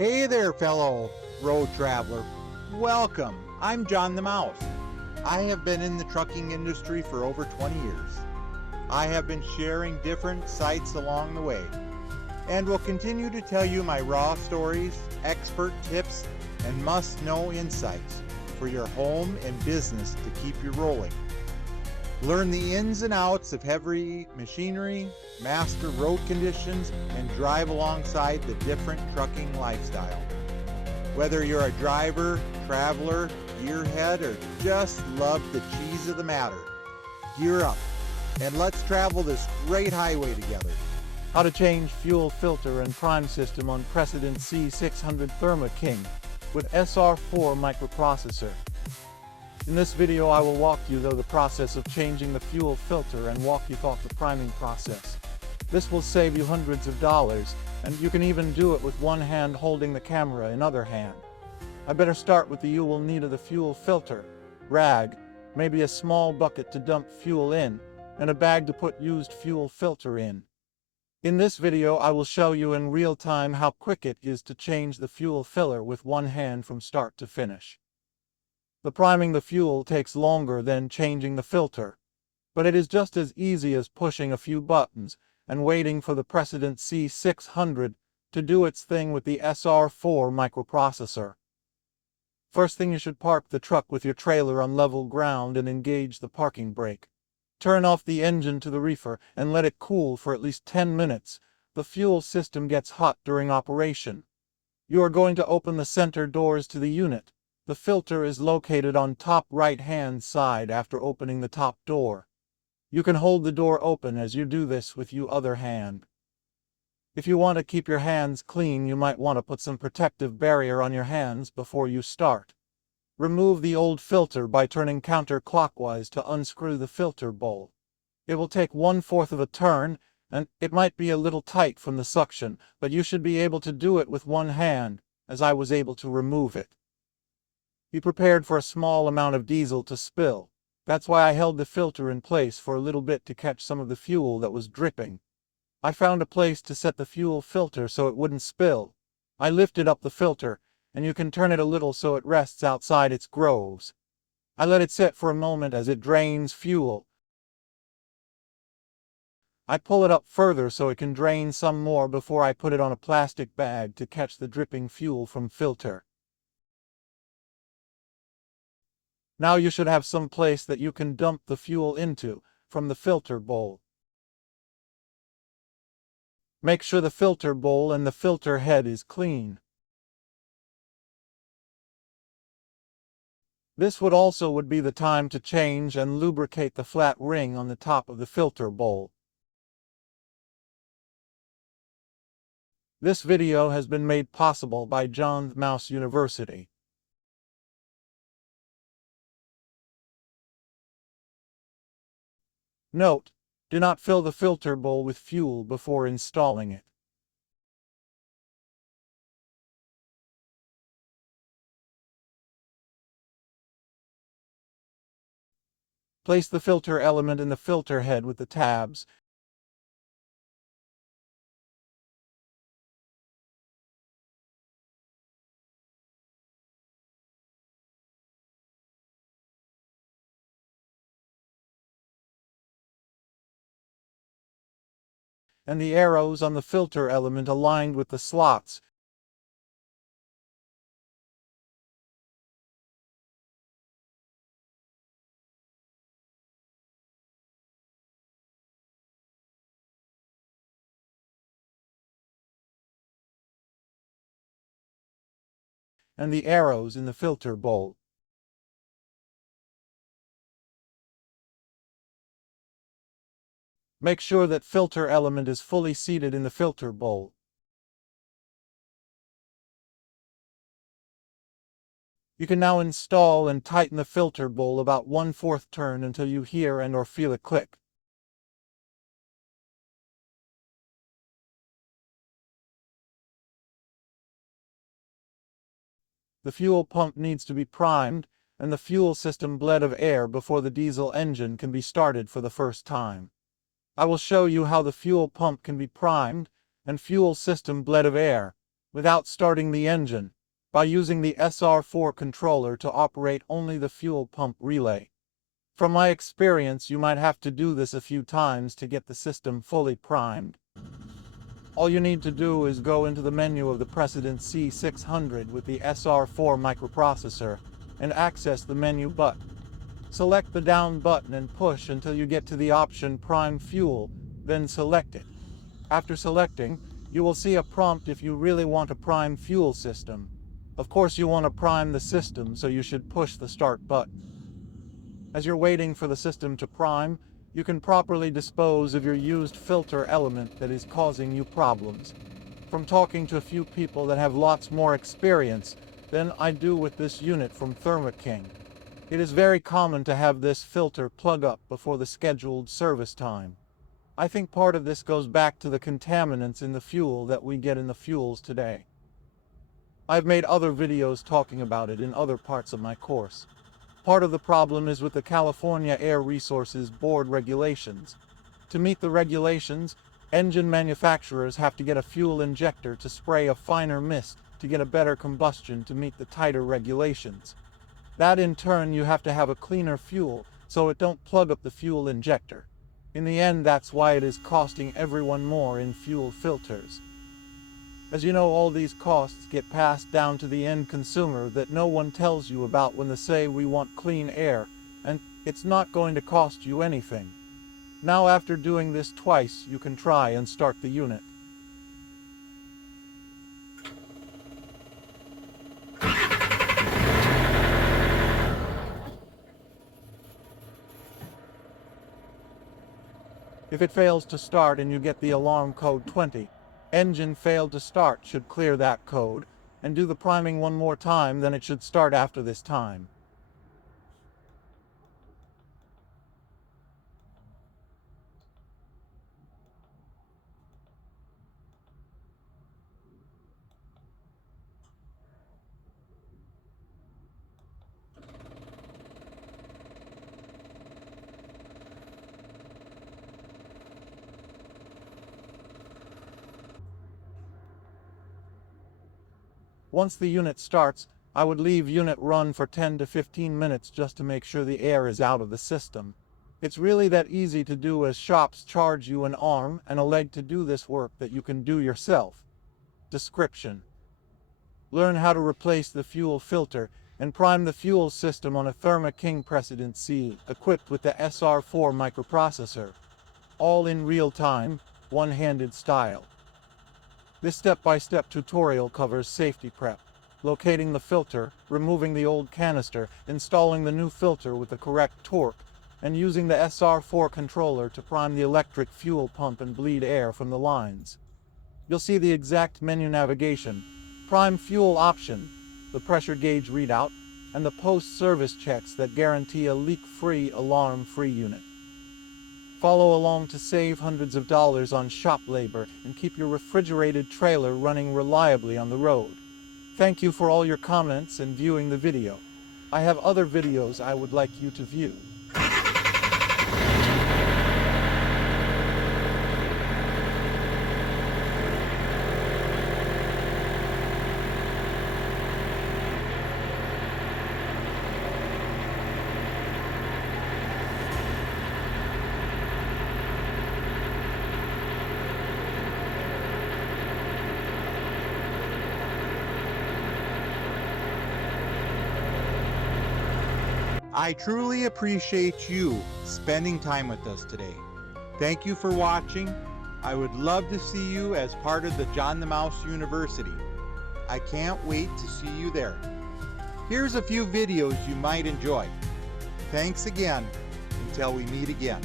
Hey there, fellow road traveler. Welcome. I'm John the Mouse. I have been in the trucking industry for over 20 years. I have been sharing different sites along the way and will continue to tell you my raw stories, expert tips, and must-know insights for your home and business to keep you rolling. Learn the ins and outs of heavy machinery, master road conditions, and drive alongside the different trucking lifestyle. Whether you're a driver, traveler, gearhead, or just love the cheese of the matter, gear up and let's travel this great highway together. How to change fuel filter and prime system on Precedent C 600 Thermo King with SR4 microprocessor. In this video I will walk you through the process of changing the fuel filter and walk you through the priming process. This will save you hundreds of dollars, and you can even do it with one hand holding the camera in other hand. I better start with you will need of the fuel filter, rag, maybe a small bucket to dump fuel in, and a bag to put used fuel filter in. In this video I will show you in real time how quick it is to change the fuel filler with one hand from start to finish. The priming the fuel takes longer than changing the filter, but it is just as easy as pushing a few buttons and waiting for the Precedent C 600 to do its thing with the SR4 microprocessor. First thing, you should park the truck with your trailer on level ground and engage the parking brake. Turn off the engine to the reefer and let it cool for at least 10 minutes. The fuel system gets hot during operation. You are going to open the center doors to the unit. The filter is located on top right-hand side after opening the top door. You can hold the door open as you do this with your other hand. If you want to keep your hands clean, you might want to put some protective barrier on your hands before you start. Remove the old filter by turning counterclockwise to unscrew the filter bowl. It will take 1/4 of a turn, and it might be a little tight from the suction, but you should be able to do it with one hand, as I was able to remove it. Be prepared for a small amount of diesel to spill. That's why I held the filter in place for a little bit to catch some of the fuel that was dripping. I found a place to set the fuel filter so it wouldn't spill. I lifted up the filter, and you can turn it a little so it rests outside its grooves. I let it sit for a moment as it drains fuel. I pull it up further so it can drain some more before I put it on a plastic bag to catch the dripping fuel from filter. Now you should have some place that you can dump the fuel into from the filter bowl. Make sure the filter bowl and the filter head is clean. This would be the time to change and lubricate the flat ring on the top of the filter bowl. This video has been made possible by John the Mouse University. Note: do not fill the filter bowl with fuel before installing it. Place the filter element in the filter head with the tabs. And the arrows on the filter element aligned with the slots. And the arrows in the filter bowl. Make sure that filter element is fully seated in the filter bowl. You can now install and tighten the filter bowl about 1/4 turn until you hear and or feel a click. The fuel pump needs to be primed and the fuel system bled of air before the diesel engine can be started for the first time. I will show you how the fuel pump can be primed and fuel system bled of air. without starting the engine by using the SR4 controller to operate only the fuel pump relay. From my experience, you might have to do this a few times to get the system fully primed. All you need to do is go into the menu of the Precedent C600 with the SR4 microprocessor and access the menu button. Select the down button and push until you get to the option Prime Fuel, then select it. After selecting, you will see a prompt if you really want a prime fuel system. Of course you want to prime the system, so you should push the start button. As you're waiting for the system to prime, you can properly dispose of your used filter element that is causing you problems. From talking to a few people that have lots more experience than I do with this unit from Thermo King, it is very common to have this filter plug up before the scheduled service time. I think part of this goes back to the contaminants in the fuel that we get in the fuels today. I've made other videos talking about it in other parts of my course. Part of the problem is with the California Air Resources Board regulations. To meet the regulations, engine manufacturers have to get a fuel injector to spray a finer mist to get a better combustion to meet the tighter regulations. That in turn, you have to have a cleaner fuel so it don't plug up the fuel injector. In the end, that's why it is costing everyone more in fuel filters. As you know, all these costs get passed down to the end consumer that no one tells you about when they say we want clean air, and it's not going to cost you anything. Now after doing this twice, you can try and start the unit. If it fails to start and you get the alarm code 20, engine failed to start should clear that code, and do the priming one more time, then it should start after this time. Once the unit starts, I would leave unit run for 10 to 15 minutes just to make sure the air is out of the system. It's really that easy to do, as shops charge you an arm and a leg to do this work that you can do yourself. Description: learn how to replace the fuel filter and prime the fuel system on a Thermo King Precedent C equipped with the SR4 microprocessor, all in real time, one-handed style. This step-by-step tutorial covers safety prep, locating the filter, removing the old canister, installing the new filter with the correct torque, and using the SR4 controller to prime the electric fuel pump and bleed air from the lines. You'll see the exact menu navigation, prime fuel option, the pressure gauge readout, and the post-service checks that guarantee a leak-free, alarm-free unit. Follow along to save hundreds of dollars on shop labor and keep your refrigerated trailer running reliably on the road. Thank you for all your comments and viewing the video. I have other videos I would like you to view. I truly appreciate you spending time with us today. Thank you for watching. I would love to see you as part of the John the Mouse University. I can't wait to see you there. Here's a few videos you might enjoy. Thanks again. Until we meet again.